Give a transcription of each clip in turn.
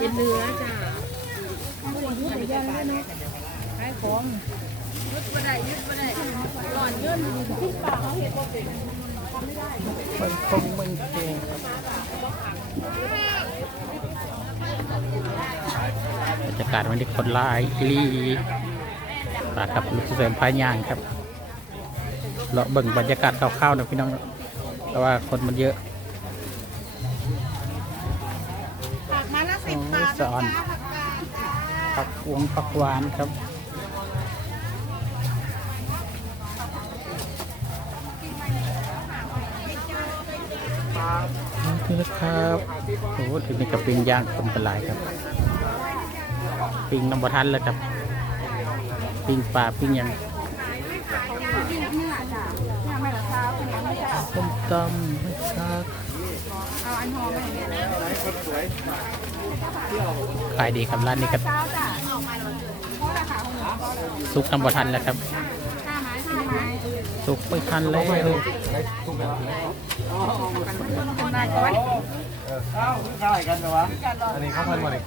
เป็นเนื้อจ้าขายของยึดมาได้ยึดมาได้หลอนเงินที่ปากเขาเห็นบ่เป็นมืองคงมืองเกงบรรยากาศวันนี้คนหลายอีลีปากับลูกเสริมพายยางครับ เราเบิ่งบรรยากาศคร่าวๆนะพี่น้อง แต่ว่าคนมันเยอะ ปากมาละ สิบบาทสอนผักวงผักหวานครับนี่นะครับโอ้โหถึงนี่กับปิ้งย่างคนเป็นหลายครับ ปิ้งน้ำบะทันเลยครับ ปิ้งปลาปิ้งยังส้มตำไม่ซัก ขายดีครับร้านนี้ครับซุกน้ำบะทันแล้วครับซุกไม่ทันแล้วได้ก่อนเท่าไหร่กันวะอันนี้ข้าวพันมาเลย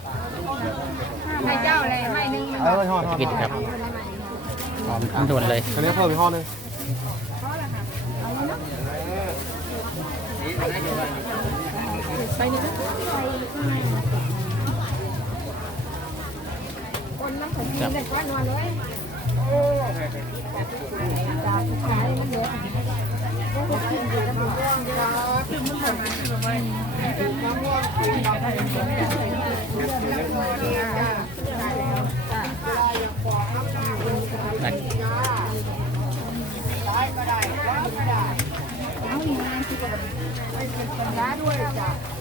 ให้เจ้าอะไรให้หนึ่งเออห่อห่อกินครับหอมทั้งด่วนเลยอันนี้เพิ่มอีกห่อนึงไปนี่ นะ ครับนะ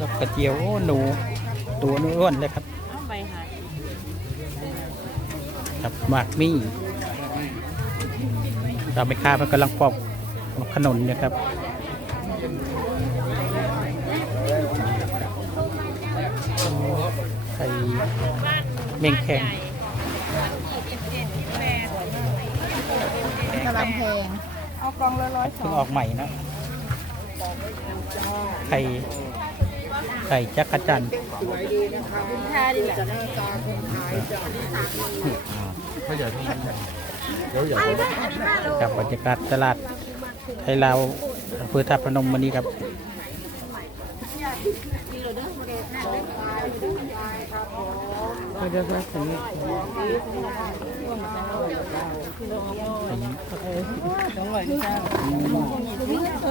ดอกกระเจียวโอ้หนูตัวอ้วนๆเลยครับไปหาครับหมากมี่เราไม่ค้ามันกำลังปอกขนนเนะครับไข่เมงแข็งกำลังแพงเอากล่องละร้อยสเพิ่องงออกใหม่นะ ไข่ไข่จักรจันทร์ค่าดีแหละข้าวใหญ่ทั้งนั้นเดี๋ยวใหญ่กับบรรยากาศตลาดไทยลาวอำเภอท่าพนมวันนี้ครับ เดี๋ยวจะถึง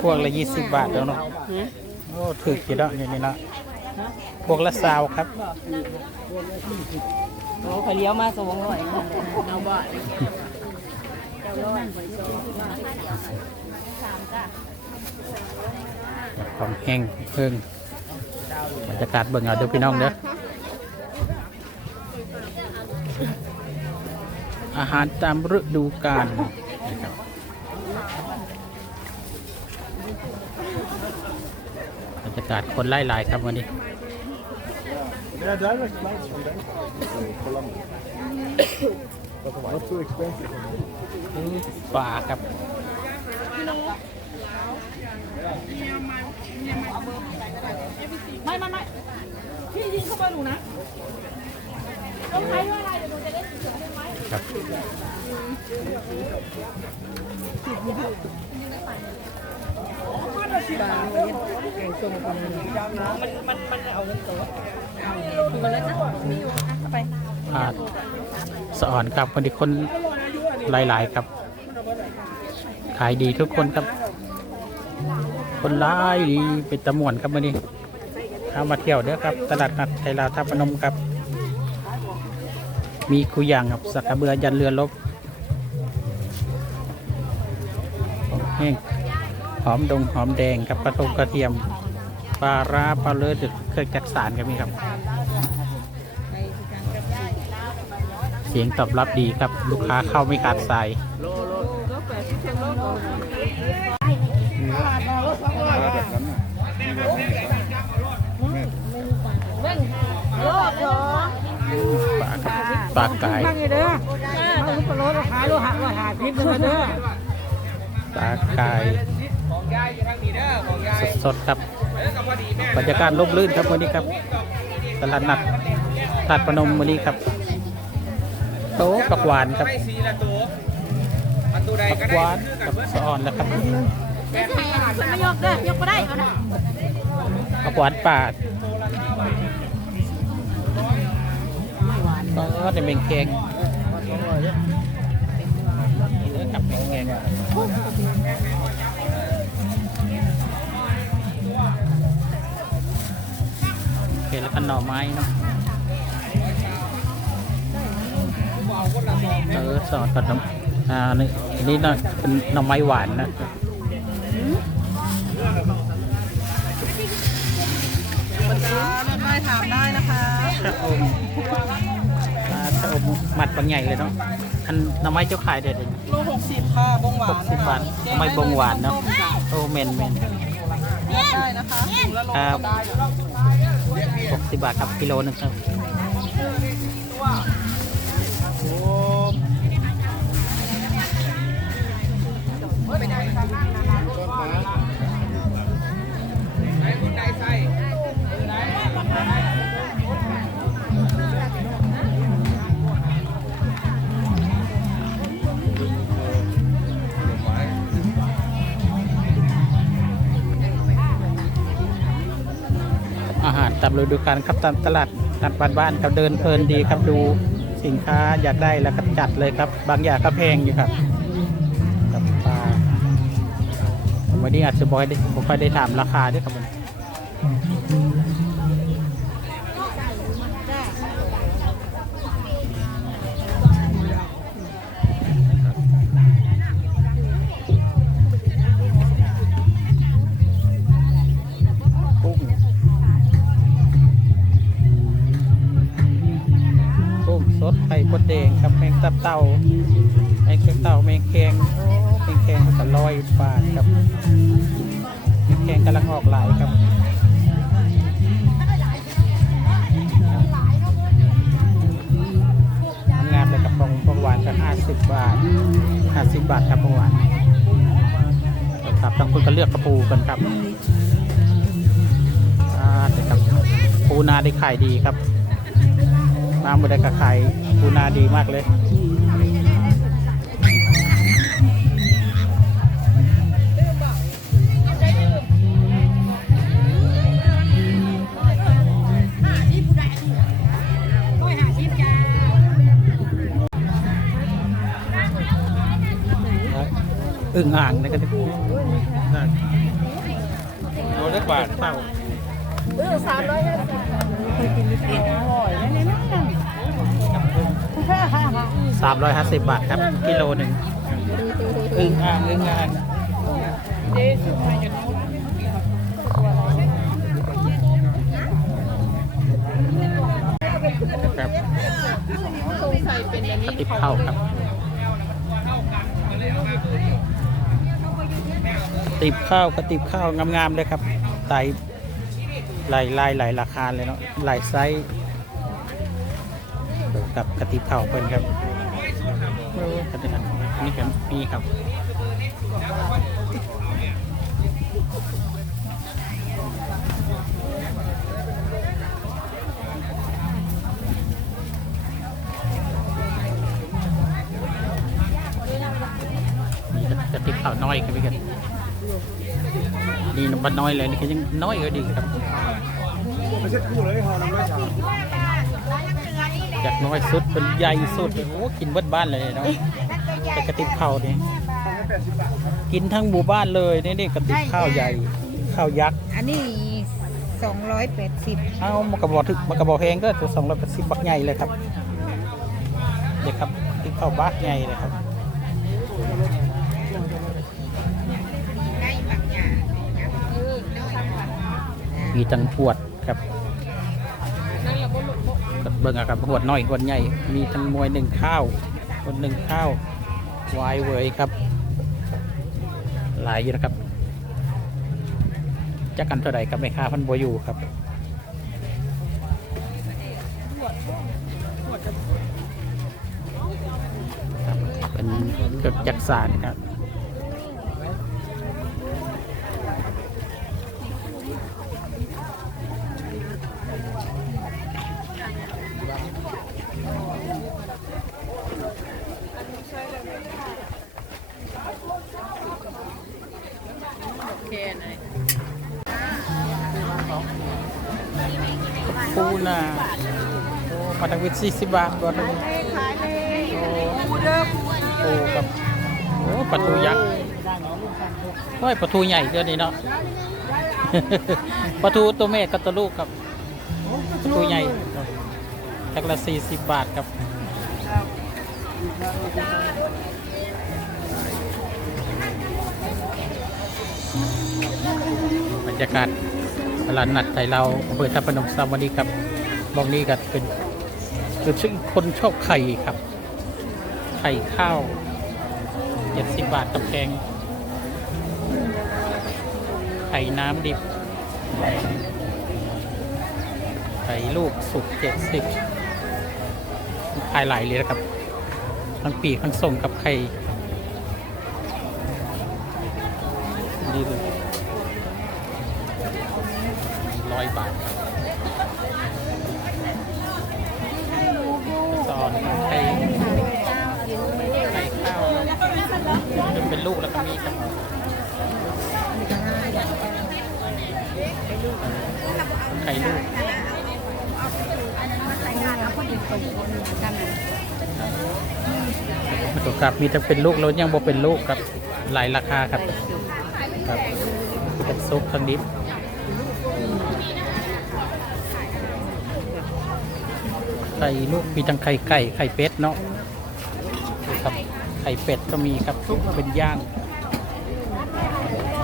พวกละยี่สิบบาทแล้วเนาะโอ้ถือกี่ดอกนี่นี่เนาะพวกละสาวครับโอ้ขาเลี้ยวมาสองร้อยเอาบ่ของแห้งเพิ่งบรรยากาศเบิ่งเอาเด้อพี่น้องเด้อ อาหารตามฤดูกาลนะครับบรรยากาศคนไล่หลายครับวันนี้ปลาครับไม่ไม่ไม่พี่ยิงเข้ามาหนูนะต้องใช้ด้วยอะไรเดี๋ยวหนูจะได้เสือได้ไหม ครับ มาแล้วนะมีอยู่อะไปอ่าสอนครับวันนี้คนหลายๆครับ ขายดีทุกคนครับ คนร้ายดีเป็นตะมวนครับวันนี้เข้ามาเที่ยวเด้อครับ ตลาดนัดไทยลาวท่าพนมครับ มีคุยอย่างครับสักกระเบือยันเรือลบ แห้งหอมดงหอมแดงครับกระทงกระเทียมปลาร้าปลาเลือดเครื่องจักสารก็มีครับ เสียงตอบรับดีครับ ลูกค้าเข้าไม่ขาดสายโลดเหรอปลาครับปลากายตั้งอยู่เด้อต้องปลดขายโลหะว่าหาพิษกันเด้อ ปลากายของยายอยู่ทางนี้เด้อของสดครับ บรรยากาศร่มรื่นครับวันนี้ครับตลาดนัดตลาดพนมวันนี้ครับโต๊ะปักหวานครับไม่สีละตัวประตูใดปัก็กได้หวานกับสะออนนะครับไม่ใช่อะมันไม่ยกเด้ก็ได้เอานะปักหวานป่าดก็จะเป็นแกง เนื้อกับเป็นแกงโอเคแล้วก็หน่อไม้เนาะเออสอดกับน้ำอ่านี่อันนี้เนาะเป็นหน่อไม้หวานนะได้ถามได้นะคะชะอมอ่าชะอมหมัดบางใหญ่เลยเนาะ อันหน้ำไม้เจ้าขายเด็ดโลหกสิบค่ะบงหวาหนกสิบบาทหน้ำไม้บงหวานเนาะโอ้เมนเมนได้นะคะถุงละโลครับ ได้หกสิบบาทครับกิโลหนึงครับ ตามฤดูกาลครับตามตลาดนัดบ้านๆครับเดินเพลินดีครับดูสินค้าอยากได้แล้วก็จัดเลยครับ บางอย่างก็แพงอยู่ครับกับปลาวันนี้อาจจะบอยผมค่อยได้ถามราคาด้วยครับ งครับแมงตับเต่าแมงเต่าแมงแคงโอ้แมงแคงก็ลอยบาทครับแมงแคงกำลังออกหลายครับงามเลยครับปองปองหวานก็ห้าสิบบาทห้าสิบบาทครับปองหวานครับทั้งคนก็เลือกกระปูกันครับอ่าเดี๋ยครับปูนาได้ขายดีครับมาบุได้กระไข่ปูนาดีมากเลย อึ่งอ่างนี่ก็จะนั่นโลเล็กบาทเท่าเออสามร้อยห้าสิบสามร้อยห้าสิบบาทครับกิโลหนึ่งอึ่งอ่างอึ่งอ่างครับสงสัยเข้าครับ ติบข้าวกระติบข้าวงามๆเลยครับไตหลายลายหลายราคาเลยเนาะหลายไซส์กับกระติบข้าวเป็นครับกระติบนี่ครับนี่ครับกระติบข้าวน้อยครับพี่กัน นี่บันน้อยเลยนี่ก็ยังน้อยก็ดีครับไม่ใช่คู่เลยเขาน้ำไม่จ่าจากน้อยสุดเป็นใหญ่สุดโอ้โหกินเบิดบ้านเลยเนาะแต่กระติบข้าวนี่กินทั้งหมู่บ้านเลยนี่นี่กระติบข้าวใหญ่ข้าวยักษ์อันนี้สองร้อยแปดสิบเอ้ามากระบอกถึกมากระบอกแพงก็ตัวสองร้อยแปดสิบบักใหญ่เลยครับเด็กครับติบข้าวบักใหญ่เลยครับ ได้บางอย่าง มีทั้งปวดครับเบิ่งอะครับปวดน้อยปวดใหญ่ มีทั้งมวยหนึ่งข้าวคนหนึ่งข้าววายเวยครับ หลายอยู่นะครับจักกันเท่าไหร่กับแม่ค้าพันบัวอยู่ครับเป็นกือบจักสารครับ ปูนาโอ้ปลาดักวิทสี่สิบบาทตัวนึงโอ้ปูเด้อปูกับโอ้ปลาทูยักษ์โอ้ยปลาทูใหญ่เกินนี่เนาะปลาทูตัวแม่กับตัวลูกครับปลาทูใหญ่แพ็คละสี่สิบบาทครับ ยากาศตลาดนัดไทยเราอำเภอท่าพนมสามวันนี้ครับบองนี้ก็เป็นคือชื่อคนชอบไข่ครับ ไข่ข้าวเจ็ดสิบบาทกับแกงไข่น้ำดิบ ไข่ลูกสุกเจ็ดสิบขายหลายเลยนะครับ ทั้งปีทั้งส่งกับไข่ดีเลย ร้อยบาทครับซอนไข่ไข่ข้าวเป็นเป็นลูกแล้วก็มีครับไข่ลูกมาตัวครับมีทั้งเป็นลูกแล้วยังบ่เป็นลูกครับหลายราคาครับครับเป็นซุปทั้งดิบ ไข่ลูกมีทั้งไข่ไก่ไข่เป็ดเนาะครับไข่เป็ดก็มีครับเป็นย่าง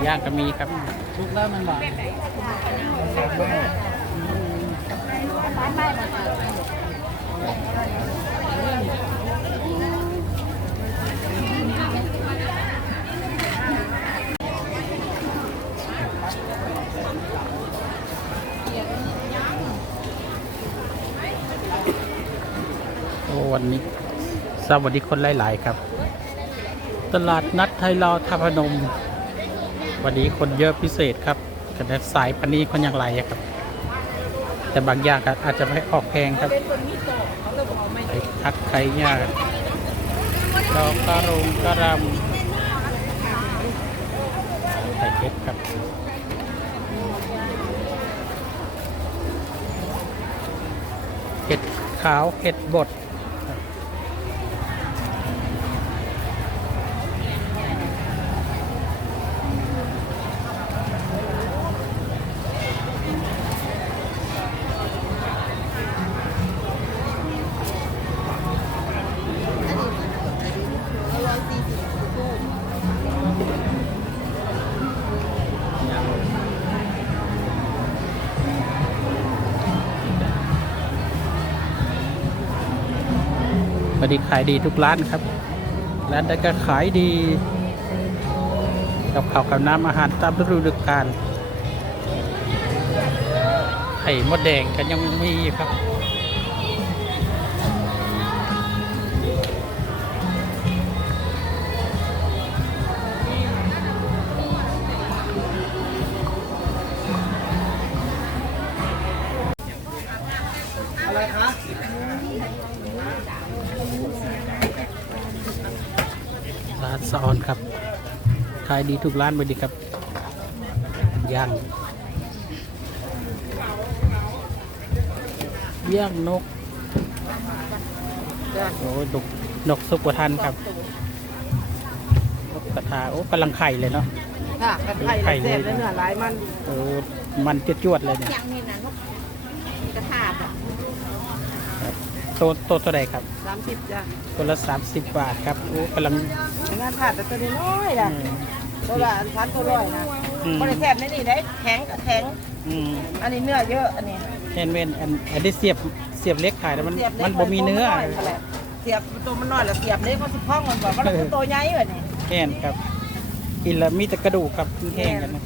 ย่างก็มีครับทุกแล้วมันหวานโอ้ วันนี้ สวัสดีคนหลาย ๆ ครับ ตลาดนัดไทยลาวท่าพนม วันนี้คนเยอะพิเศษครับแต่สายพันนี้คนยังไรอะครับ แต่บางอย่างอาจจะไม่ออกแพงครับไข่ทักไข่ยากดอกกระโรงกระรำไข่เป็ดครับเห็ดขาวเห็ดบด ดีขายดีทุกร้านครับ ร้านใดก็ขายดีกับข้าวกับน้ำอาหารตามฤดูกาลไข่มดแดงกันยังมีอยู่ครับายดีทุกร้านไปดีครับย่างย่างนกโอ้ยนกนกสุกกว่าทันครับนกกระทาโอ้กำลังไข่เลยเนาะค่ะกันไข่ไข่เสเลยร็จแล้วเนื้อลายมันโอ้มันจวดๆเลยเนี่ยอย่างนี้นะนกกระทาบอะตัวตัวเท่าไหรครับสามสิบจ้ะตัวละสามสิบบาทครับโอ้กำลังงานขาดแต่ตัวนี้น้อยอืล่ะ มตัวละอันพันตัวร้อยนะอืม บริแทบนี่นี่ได้แข็งกับแข็ง อืมอันนี้เนื้อเยอะอันนี้แฮนด์เมนอันอันที่เสียบเสียบเล็กขายแล้วมันเสียบเล็กมันบ่มีเนื้อตัวมัยแหละเสียบตัวมันน้อยแล้วเสียบเล็กมันสิพ้องมันบอกว่ามันตัวใหญ่แบบนี้แห้นครับกินแล้วมีแต่กระดูกครับแห้งกันนะ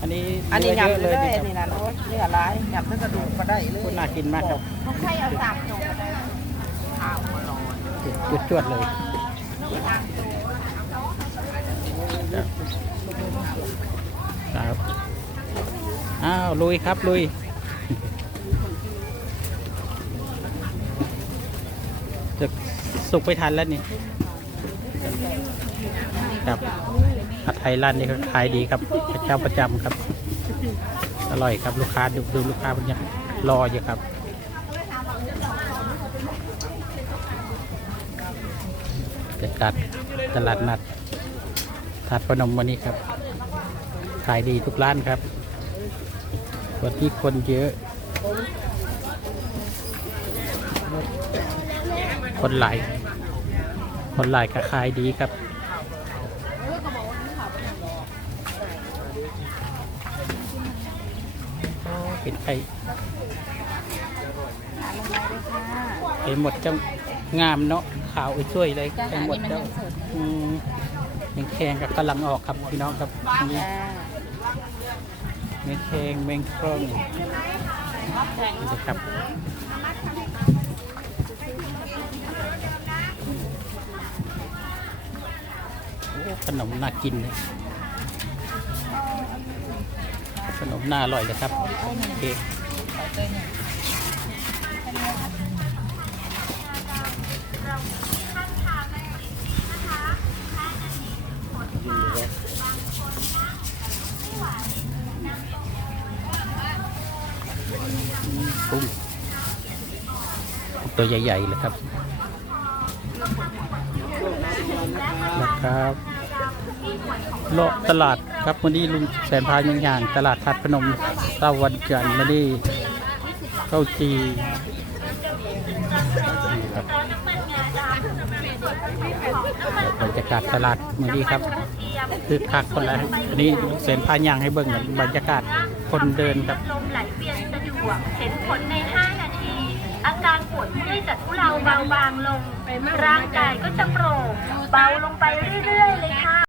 อันนี้อันนี้เยอะยำเลเลยยนี่คอัรันบนี้นะโอ้ยเนื้อลายยำเนื้อกระดูกก็ได้เลยคุณน่ากินมากครับเขาให้เอาสามตัวก็ได้ข้าวมาลอยจุดจวดๆเลย ครับอ้าวลุยครับลุย จะสุกไปทันแล้วนี่ครับผัดไทยร้านนี้ก็ขายดีครับเป็นเจ้าประจำครับ อร่อยครับลูกค้าดูดูลูกค้าเป็นยังรออยู่ครับบรรยากาศตลาดนัดาดพนมวันนี้ครับ ขายดีทุกร้านครับวันที่คนเยอะ คนหลาย คนหลายก็ขายดีครับเป็นไข่ไข่หมดจะงามเนาะขาวอุ้ยช่วยเลยไข่หมดเจ้าอืม ยังแข็งกับกำลังออกครับพี่น้องครับอันนี้แมงแข็งแมงคร่องนี่นะครับโอ้ขนมน่ากินเลยขนมน่าอร่อยเลยครับเค้ ตัวใหญ่ๆเลยครับนะครับเลาะตลาดครับวันนี้ลุงแสนพายังอย่างตลาดทัดพนมเต้าวันจันทร์มาดีเข้าจีบรรยากาศตลาดวันนี้ครับ คือคักคนละวันนี้ลุงแสนพายังให้เบิ่งบรรยากาศคนเดินครับลมไหลเวียนสะดวกเห็นผลใน5นาที อาการปวดเมื่อยจากทุเลาเบาบางลง ร่างกายก็จะโปร่งเบาลงไปเรื่อยๆเลยค่ะ